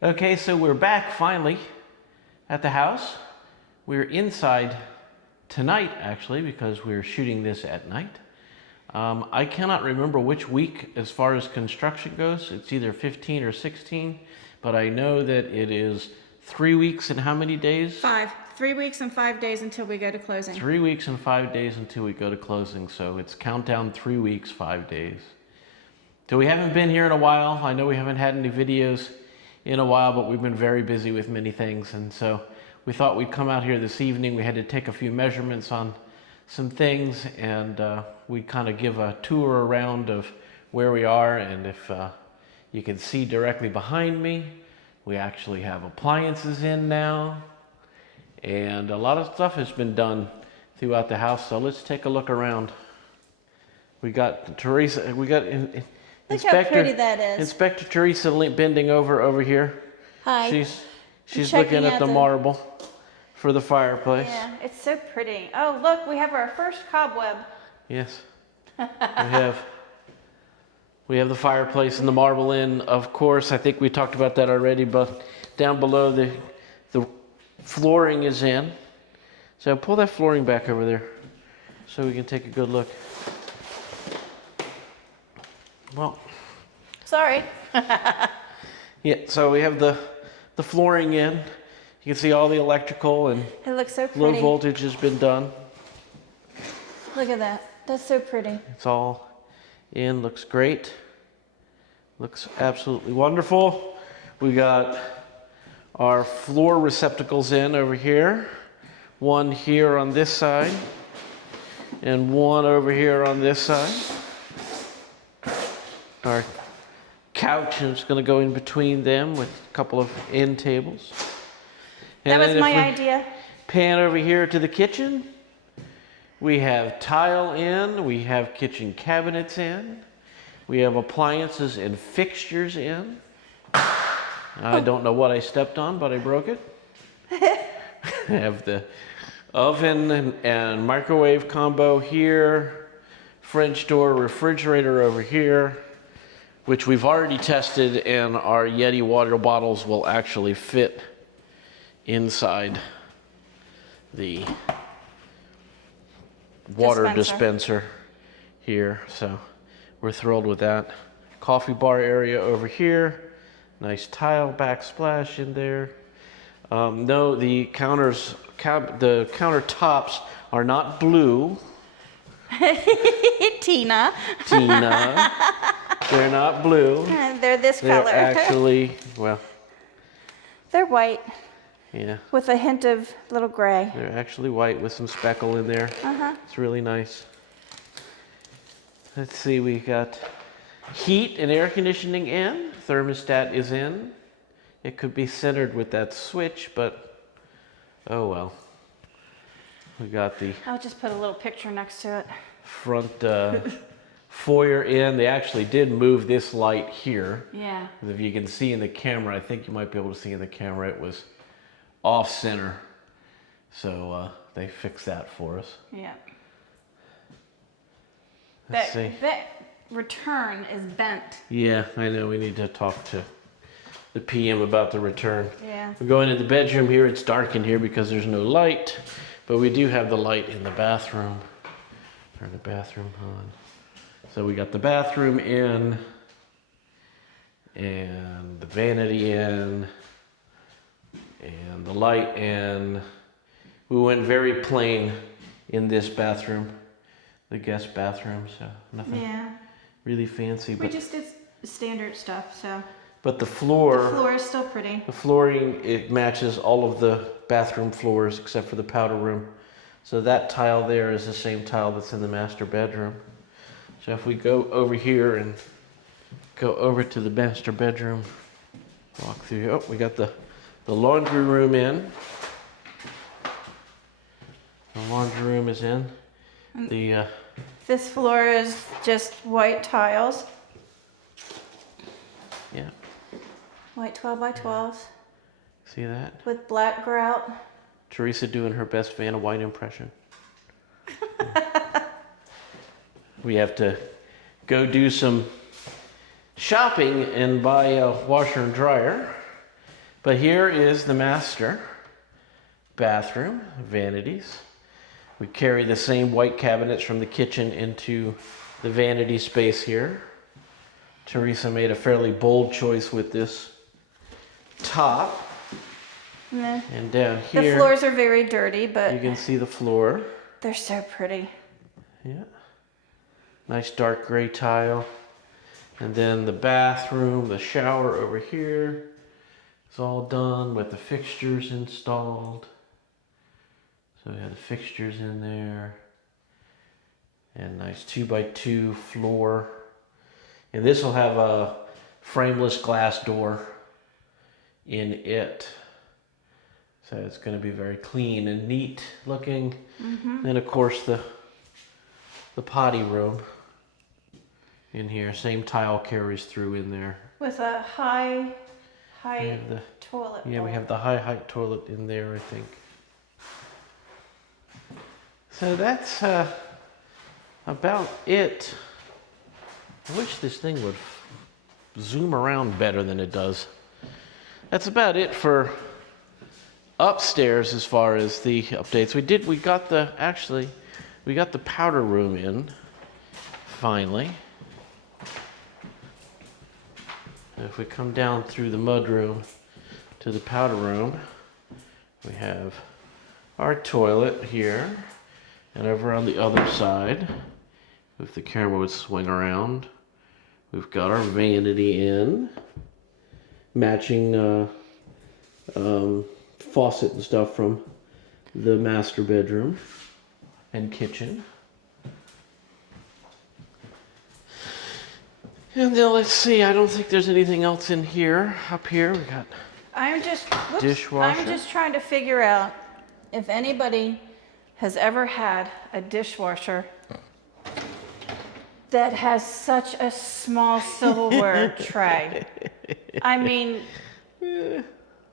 Okay, so we're back finally at the house. We're inside tonight, actually, because we're shooting this at night. I cannot remember which week as far as construction goes. It's either 15 or 16, but I know that it is 3 weeks and how many days? 5. 3 weeks and 5 days until we go to closing. 3 weeks and 5 days until we go to closing, so it's countdown 3 weeks, 5 days. So we haven't been here in a while. I know we haven't had any videos in a while, but we've been very busy with many things, and so we thought we'd come out here this evening. We had to take a few measurements on some things, and we kind of give a tour around of where we are. And if you can see directly behind me, we actually have appliances in now, and a lot of stuff has been done throughout the house. So let's take a look around. We got Teresa, we got Look how pretty that is. Inspector Teresa bending over here. Hi. She's looking at the marble for the fireplace. Yeah, it's so pretty. Oh, look, we have our first cobweb. Yes. we have the fireplace and the marble in, of course. I think we talked about that already, but down below the flooring is in. So pull that flooring back over there so we can take a good look. Well, sorry. Yeah, so we have the flooring in. You can see all the electrical and it looks so pretty. Low voltage has been done. Look at that. That's so pretty. It's all in, looks great. Looks absolutely wonderful. We got our floor receptacles in over here. One here on this side and one over here on this side. Our couch is going to go in between them with a couple of end tables. And that was my idea. Pan over here to the kitchen. We have tile in. We have kitchen cabinets in. We have appliances and fixtures in. I don't know what I stepped on, but I broke it. I have the oven and microwave combo here. French door refrigerator over here, which we've already tested, and our Yeti water bottles will actually fit inside the water dispenser here. So we're thrilled with that. Coffee bar area over here. Nice tile backsplash in there. No, the countertops are not blue. Tina. They're not blue. They're this color. They're actually, well. They're white. Yeah. With a hint of little gray. They're actually white with some speckle in there. Uh-huh. It's really nice. Let's see, we got heat and air conditioning in. Thermostat is in. It could be centered with that switch, but oh well. We got the... I'll just put a little picture next to it. Front foyer in. They actually did move this light here. Yeah. If you can see in the camera, I think you might be able to see in the camera, it was off center. So they fixed that for us. Yeah. Let's see. That return is bent. Yeah, I know. We need to talk to the PM about the return. Yeah. We're going into the bedroom here. It's dark in here because there's no light, but we do have the light in the bathroom. Turn the bathroom on. So we got the bathroom in and the vanity in and the light in. We went very plain in this bathroom, the guest bathroom, so nothing really fancy. We just did standard stuff, so. But the floor is still pretty. The flooring, it matches all of the bathroom floors except for the powder room. So that tile there is the same tile that's in the master bedroom. So if we go over here and go over to the master bedroom, walk through. Oh, we got the laundry room in. The laundry room is in. This floor is just white tiles. Yeah. White 12 by 12s. See that? With black grout. Teresa doing her best Vanna White impression. We have to go do some shopping and buy a washer and dryer But here is the master bathroom, vanities. We carry the same white cabinets from the kitchen into the vanity space here. Teresa made a fairly bold choice with this top. Meh. And down The here, floors are very dirty, but you can see the floor. they're so pretty. Yeah. Nice dark gray tile. And then the bathroom, the shower over here is all done with the fixtures installed. So we have the fixtures in there. And nice 2x2 floor. And this will have a frameless glass door in it. So it's going to be very clean and neat looking. Mm-hmm. Then of course the potty room in here. Same tile carries through in there. With a high toilet Yeah, bowl. we have the high height toilet in there, I think. So that's about it. I wish this thing would zoom around better than it does. That's about it for upstairs as far as the updates. We got the powder room in finally. And if we come down through the mud room to the powder room, we have our toilet here, and over on the other side, if the camera would swing around, we've got our vanity in, matching faucet and stuff from the master bedroom and kitchen. And then let's see, I don't think there's anything else in here. Up here we got I'm dishwasher. just trying to figure out if anybody has ever had a dishwasher that has such a small silverware tray. I mean,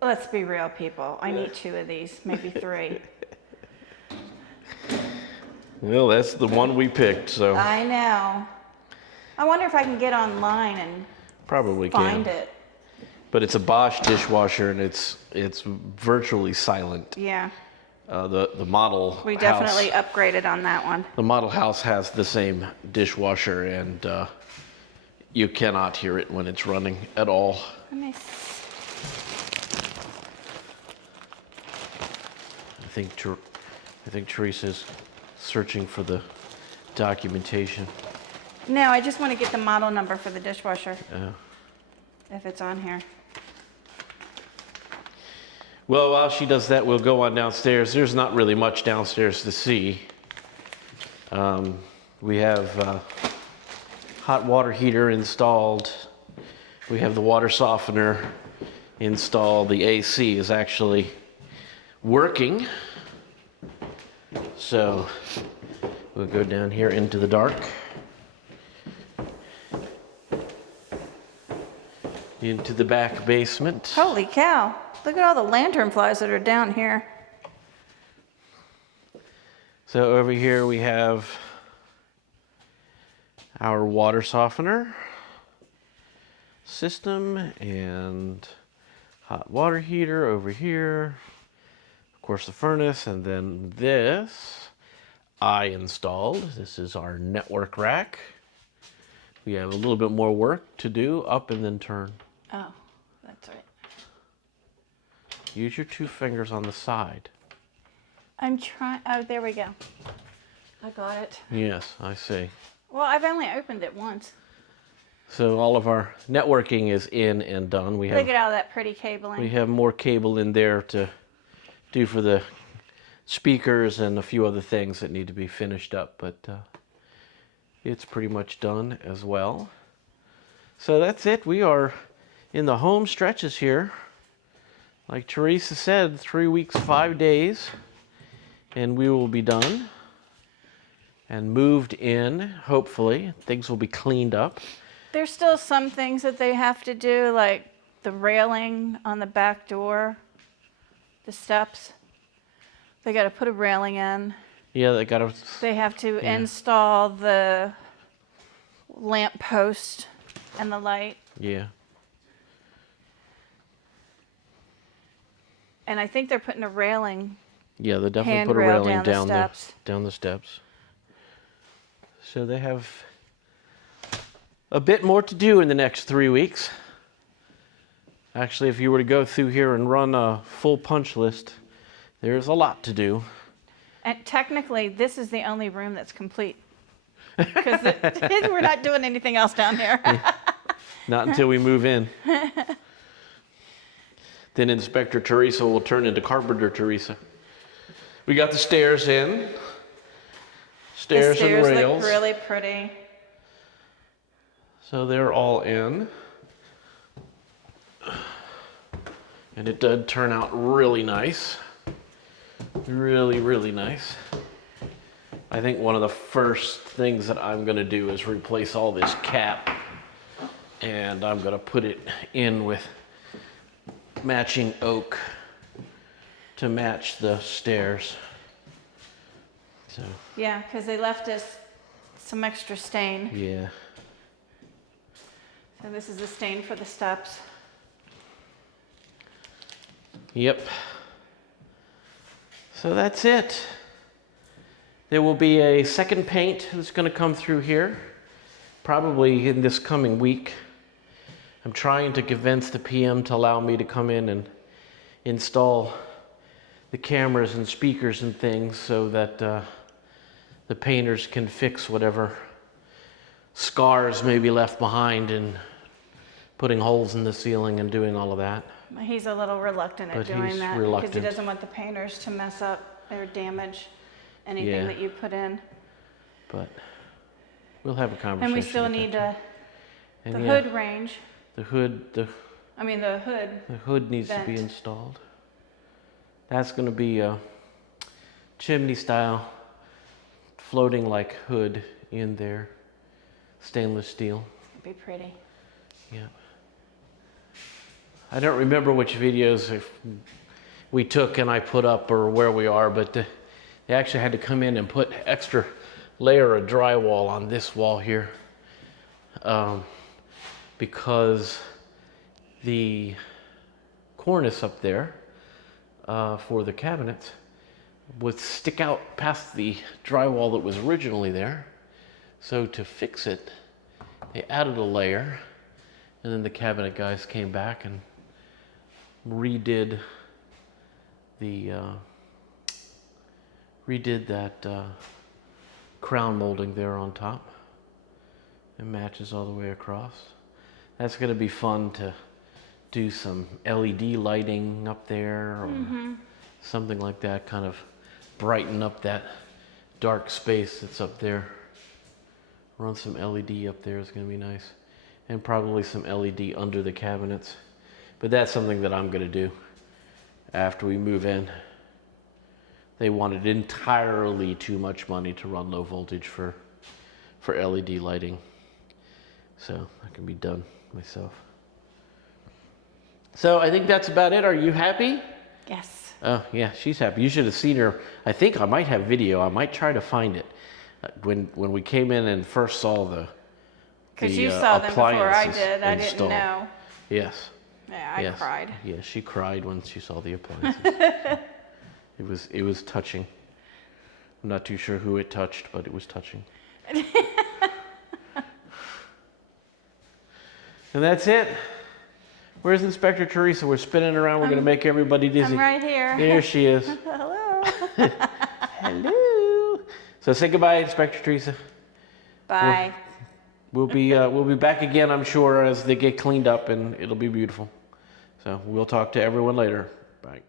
let's be real, people. I need 2 of these, maybe 3. Well, that's the one we picked, so I know. I wonder if I can get online and probably find can. it. But it's a Bosch dishwasher, and it's virtually silent. Yeah, The model we house, definitely upgraded on that one. the model house has the same dishwasher, and you cannot hear it when it's running at all. Let me I think Teresa's searching for the documentation. No, I just want to get the model number for the dishwasher, if it's on here. Well, while she does that, we'll go on downstairs. There's not really much downstairs to see. We have hot water heater installed. We have the water softener installed. The AC is actually working. So we'll go down here into the dark. Into the back basement. Holy cow. Look at all the lantern flies that are down here. So over here we have our water softener system and hot water heater over here. Of course the furnace, and then this I installed. This is our network rack. We have a little bit more work to do, up and then turn. Oh, that's right. Use your 2 fingers on the side. I'm trying. Oh, there we go. I got it. Yes, I see. Well, I've only opened it once. So all of our networking is in and done. Look at all that pretty cabling. We have more cable in there to do for the speakers and a few other things that need to be finished up, but it's pretty much done as well. So that's it. We are in the home stretches here. Like Teresa said, 3 weeks, 5 days, and we will be done and moved in, hopefully. Things will be cleaned up. There's still some things that they have to do, like the railing on the back door, the steps. They got to put a railing in. Yeah, they gotta. They have to install the lamp post and the light. Yeah. And I think they're putting a railing. Yeah, they definitely put a Handrail railing down the steps. down the steps. So they have a bit more to do in the next 3 weeks. Actually, if you were to go through here and run a full punch list, there's a lot to do. And technically, this is the only room that's complete. Because we're not doing anything else down here. Not until we move in. Then Inspector Teresa will turn into Carpenter Teresa. We got the stairs in. Stairs and rails. Look really pretty. So they're all in. And it did turn out really nice. Really, really nice. I think one of the first things that I'm going to do is replace all this cap. And I'm going to put it in with matching oak to match the stairs. So. Yeah, because they left us some extra stain. Yeah. So this is the stain for the steps. Yep. So that's it. There will be a second paint that's going to come through here, probably in this coming week. I'm trying to convince the PM to allow me to come in and install the cameras and speakers and things so that the painters can fix whatever scars may be left behind in putting holes in the ceiling and doing all of that. He's a little reluctant at doing that because he doesn't want the painters to mess up or damage anything that you put in. But we'll have a conversation. And we still need the hood range. The hood. The hood needs to be installed. That's going to be a chimney style floating like hood in there. Stainless steel. It'd be pretty. Yeah. I don't remember which videos we took and I put up or where we are, but they actually had to come in and put extra layer of drywall on this wall here because the cornice up there for the cabinets would stick out past the drywall that was originally there. So to fix it, they added a layer, and then the cabinet guys came back and redid that crown molding there on top. It matches all the way across. That's going to be fun to do some LED lighting up there or something like that, kind of brighten up that dark space that's up there. Run some LED up there is going to be nice. And probably some LED under the cabinets. But that's something that I'm going to do after we move in. They wanted entirely too much money to run low voltage for LED lighting. So that can be done myself. So I think that's about it. Are you happy? Yes. Oh, yeah, she's happy. You should have seen her. I think I might have video. I might try to find it. When we came in and first saw the because you saw them before I did. I installed. didn't know. Yes. Yeah, I cried. Yeah, she cried when she saw the appliances. It was touching. I'm not too sure who it touched, but it was touching. And that's it. Where's Inspector Teresa? We're spinning around. We're going to make everybody dizzy. I'm right here. There she is. Hello. Hello. So say goodbye, Inspector Teresa. Bye. We'll be back again, I'm sure, as they get cleaned up, and it'll be beautiful. So we'll talk to everyone later. Bye.